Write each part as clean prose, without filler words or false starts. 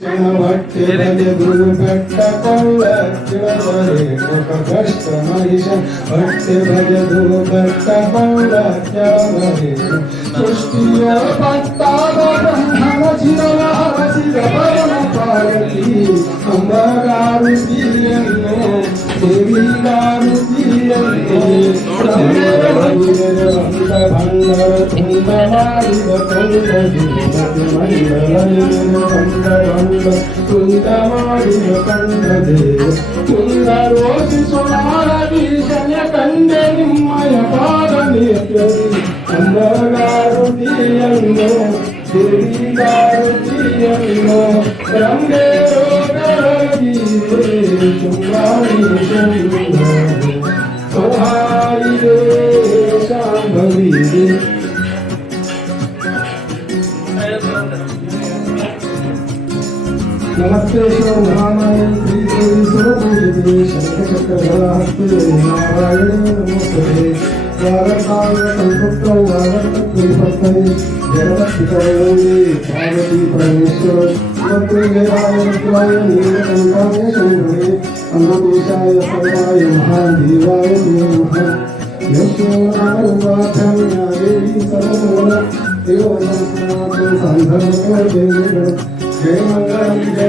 ಭಟ್ಟೆ ಗುರು ಬೆಟ್ಟ ಕೊಳ್ಳ ಕೆಳಬರೆ ಕಷ್ಟ ಮಹಿಷ ಭಟ್ಟೆ ಭಜದು ಬೆಟ್ಟ ಕೊಳ್ಳ ಕೆಳಬರೆ ಸೃಷ್ಟಿಯ ಪಟ್ಟಾದ ಬ್ರಹ್ಮನ ಶಿರವ ಹರಸಿದ ಪರಮ ಪಾರ್ವತಿ ಅಂಬಗಾರುತಿಯನ್ನು ದೇವಿಗಾರುತಿಯನ್ನು ಭಂಡರ ತುಂಡ ಮಾಡಿದ ಕಂಡದಿ ಮಂಡಲ ತುಂಡ ಮಾಡಿದ ಕಂಡದೆ ತುಂಡ ರೋಷಿಸುನಾರದೀಶನ ಕಂಡೆ ನಿಮ್ಮಯ ಪಾದನೇತ್ಯದಿ ಅಂಬಗಾರುತಿಯನ್ನು ದೇವಿಗಾರುತಿಯನ್ನು ಬ್ರಹ್ಮೇ ರೋಗೀರೆ ಶುಂಗಾರಿ ಸೌಹಾರಿದೆ ಶಾಂಭವಿದೆ नमस्ते महामाय श्री देवी सुरपूजिते शंखचक्रधरहस्ते नारायणे नमोस्तुते स्वागताय संपुत्रौ वागर्तत्रिपत्तये जगदत्पितरौ पार्वती परमेश्वर वक्रवेदाय वक्राय नीलकण्ठाय शम्भवे अमृतेशाय सर्वाय महादेवाय नमः यस्य नामरूपाभ्यां या देवी सर्वमूल देवसंस्नातं सान्धर्मो देवी जय मंगलम जय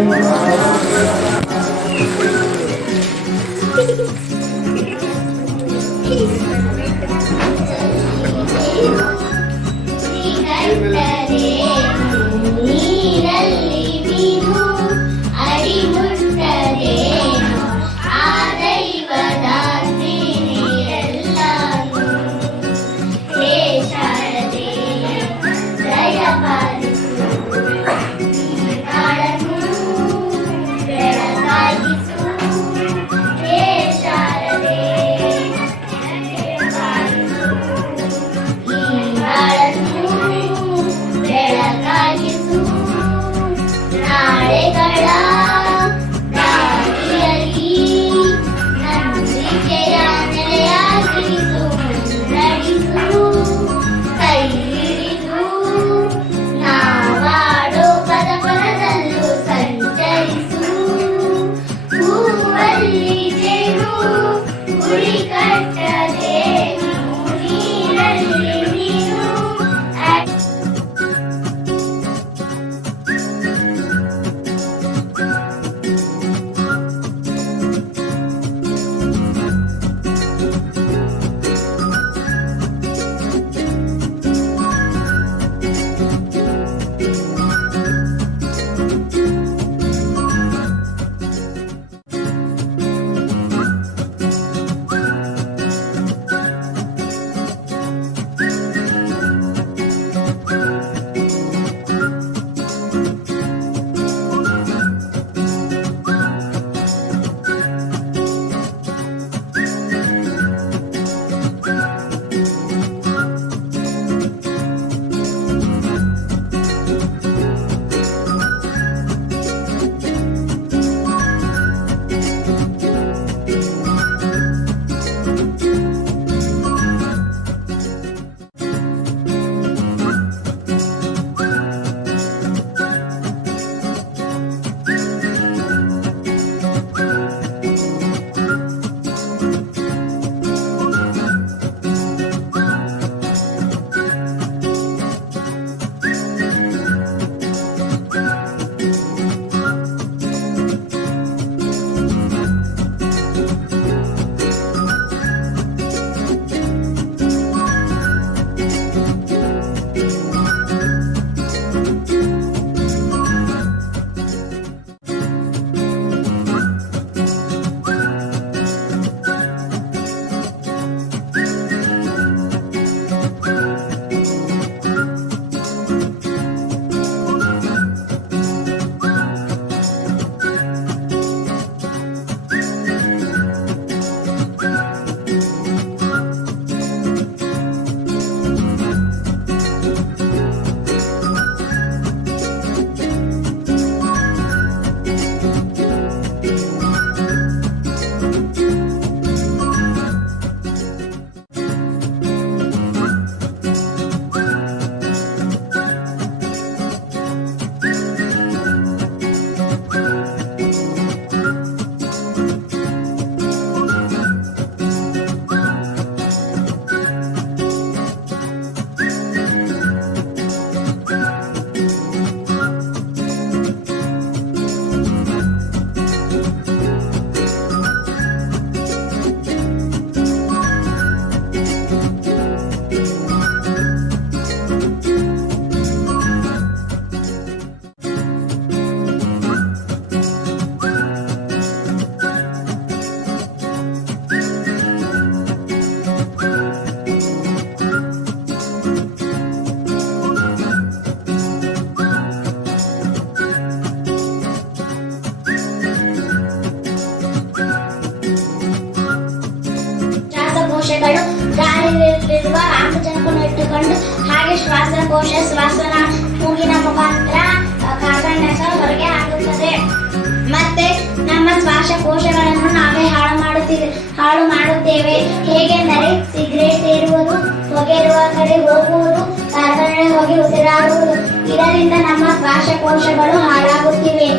ಶ್ವಾಸಕೋಶ ಮೂಗಿನ ಮುಖಾಂತರ ಕಾರ್ಬನ್ ಡೈಆಕ್ಸೈಡ್ ಹೊರಗೆ ಹಾಕುತ್ತದೆ. ಮತ್ತೆ ನಮ್ಮ ಶ್ವಾಸಕೋಶಗಳನ್ನು ನಾವೇ ಹಾಳು ಮಾಡುತ್ತೇವೆ. ಹೇಗೆಂದರೆ ಸಿಗರೇಟ್ ಸೇರುವುದು, ಹೊಗೆ ಇರುವ ಕಡೆ ಹೋಗುವುದು, ಕಾರ್ಖಾನೆ ಹೋಗಿ ಉಸಿರಾಡುವುದು. ಇದರಿಂದ ನಮ್ಮ ಶ್ವಾಸಕೋಶಗಳು ಹಾಳಾಗುತ್ತಿವೆ.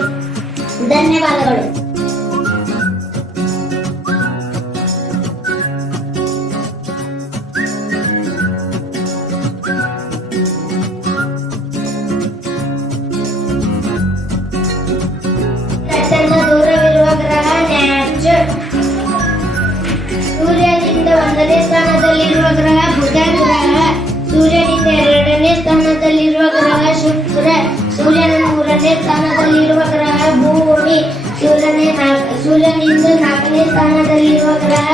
ಧನ್ಯವಾದಗಳು. ಅತ್ಯಂತ ದೂರವಿರುವ ಗ್ರಹ ನ್ಯಾಚರ್. ಸೂರ್ಯನಿಂದ 1ನೇ ಸ್ಥಾನದಲ್ಲಿರುವ ಗ್ರಹ ಬುಧ ಗ್ರಹ. ಸೂರ್ಯನಿಂದ 2ನೇ ಸ್ಥಾನದಲ್ಲಿರುವ ಗ್ರಹ ಶುಕ್ರ. ಸೂರ್ಯನ 3ನೇ ಸ್ಥಾನದಲ್ಲಿರುವ ಗ್ರಹ ಭೂಮಿ. ಸೂರ್ಯನಿಂದ 4ನೇ ಸ್ಥಾನದಲ್ಲಿರುವ ಗ್ರಹ